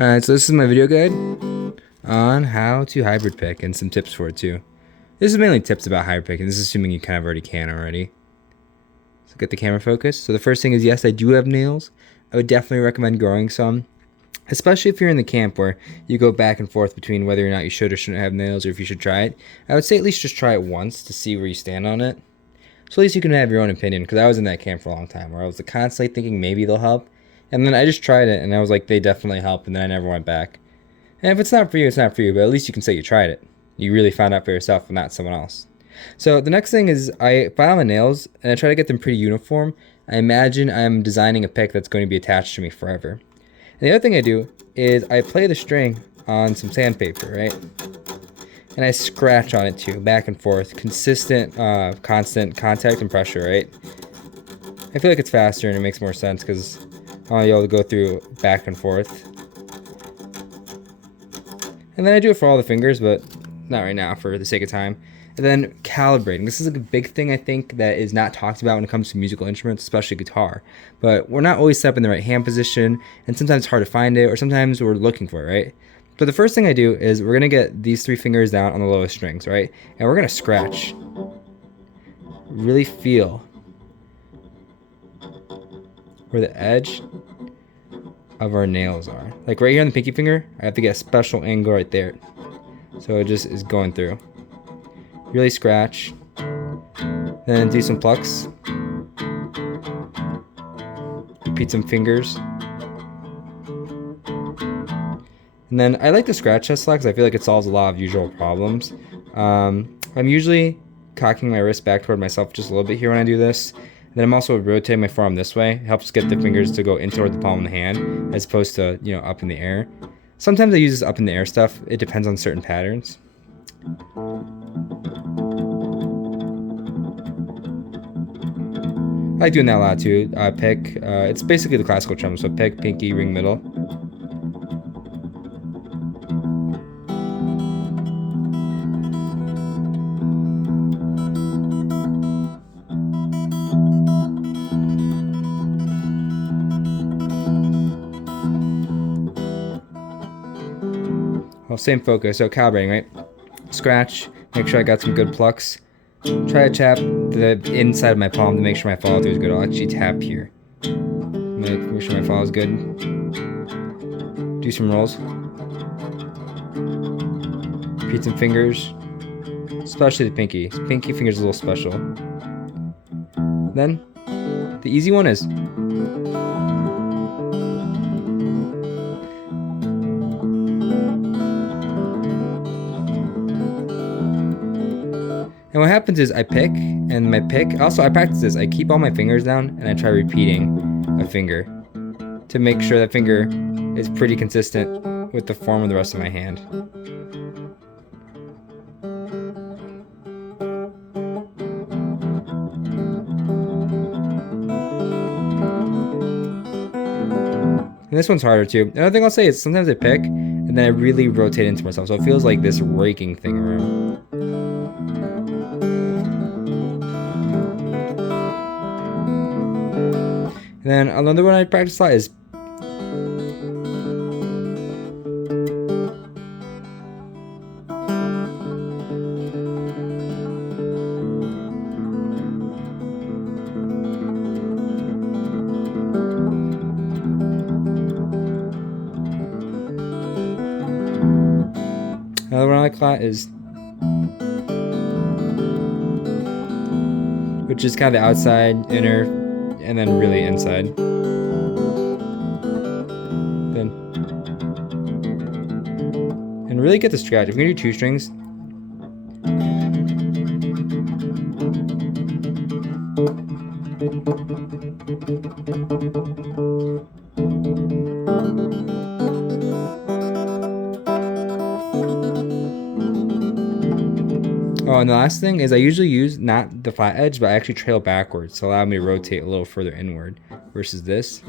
Alright, so this is my video guide on how to hybrid pick and some tips for it too. This is mainly tips about hybrid picking. This is assuming you kind of already can already. So get the camera focus. So the first thing is, yes, I do have nails. I would definitely recommend growing some, especially if you're in the camp where you go back and forth between whether or not you should or shouldn't have nails, or if you should try it. I would say at least just try it once to see where you stand on it. So at least you can have your own opinion, because I was in that camp for a long time where I was constantly thinking maybe they'll help. And then I just tried it, and I was like, they definitely help, and then I never went back. And if it's not for you, it's not for you, but at least you can say you tried it. You really found out for yourself and not someone else. So the next thing is, I file my nails, and I try to get them pretty uniform. I imagine I'm designing a pick that's going to be attached to me forever. And the other thing I do is I play the string on some sandpaper, right? And I scratch on it too, back and forth, consistent, constant contact and pressure, right? I feel like it's faster and it makes more sense because I'll be able to go through back and forth. And then I do it for all the fingers, but not right now for the sake of time. And then calibrating. This is a big thing I think that is not talked about when it comes to musical instruments, especially guitar. But we're not always set up in the right hand position, and sometimes it's hard to find it, or sometimes we're looking for it, right? But the first thing I do is we're going to get these 3 fingers down on the lowest strings, right? And we're going to scratch. Really feel where the edge of our nails are. Like right here on the pinky finger, I have to get a special angle right there. So it just is going through. Really scratch. Then do some plucks. Repeat some fingers. And then I like to scratch test a lot because I feel like it solves a lot of usual problems. I'm usually cocking my wrist back toward myself just a little bit here when I do this. And then I'm also rotating my forearm this way. It helps get the fingers to go in toward the palm of the hand as opposed to, up in the air. Sometimes I use this up in the air stuff. It depends on certain patterns. I like doing that a lot too. Pick. It's basically the classical tremolo. So pick, pinky, ring, middle. Well, same focus. So calibrating, right? Scratch. Make sure I got some good plucks. Try to tap the inside of my palm to make sure my follow through is good. I'll actually tap here. Make sure my follow is good. Do some rolls. Repeat some fingers. Especially the pinky. Pinky finger's a little special. Then, the easy one is and what happens is I pick, and my pick, also I practice this, I keep all my fingers down and I try repeating a finger to make sure that finger is pretty consistent with the form of the rest of my hand. And this one's harder too. Another thing I'll say is sometimes I pick and then I really rotate into myself, so it feels like this raking thing around. And then another one I practice a lot is another one I like a lot is, which is kind of the outside, inner, and then really inside. Then, and really get the scratch. If you're gonna do 2 strings, oh, and the last thing is I usually use not the flat edge, but I actually trail backwards to allow me to rotate a little further inward versus this.